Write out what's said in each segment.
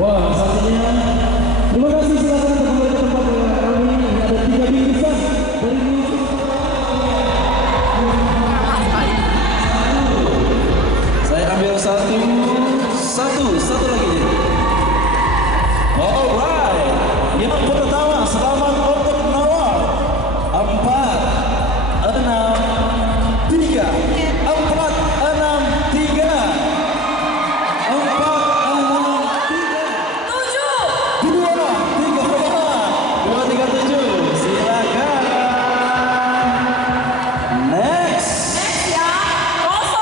Wah, saatnya. Terima kasih, silakan kembali ke tempat kami. Ini ada 3 bingkisan dari musik. Saya ambil satu lagi. Alright, yang pertama selamat untuk Nawal. 4, 6, 3, 4, 6, 3, 4, 6, 3, 7, 2, 3, 7. Silakan. Next. Ya, 05.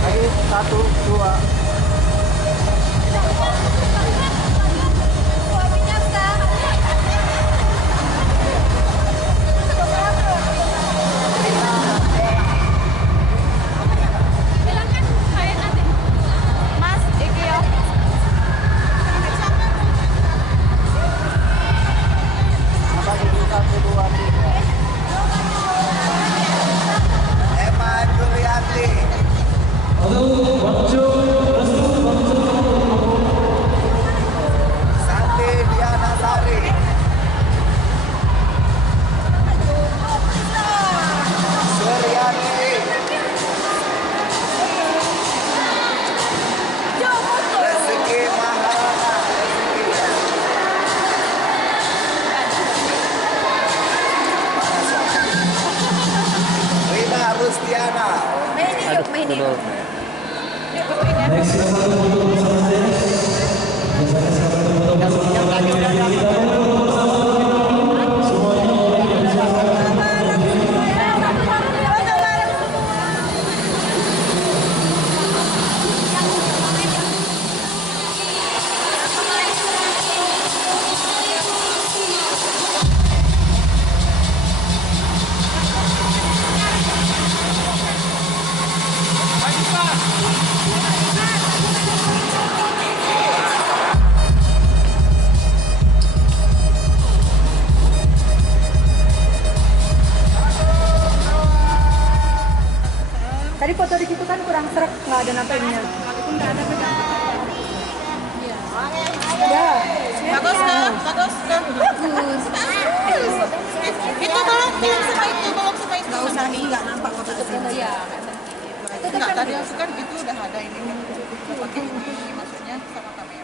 Lagi 1, 2. Mas, iki yo. Apa gitu 1, 2, 3. Emma Julianti. Halo, Bangjo. Santi Diana Sari. Suryani. Rezeki Maharana. Rina Rustiana. Main yuk. Next, satu foto bersama saya. Biasanya silakan foto bersama kita. Semuanya boleh dipersilakan. Tadi foto di situ kan kurang serak, nggak ada nampaknya. Walaupun nggak ada pedang. Ya. Bagus kan? Bagus kan? Bagus. Itu tolong jangan sama itu, tolong sama itu. Nggak usah ini, nggak nampak foto itu. Iya. Nggak tadi aku kan itu udah ada ini. Pakai ini maksudnya sama kamera.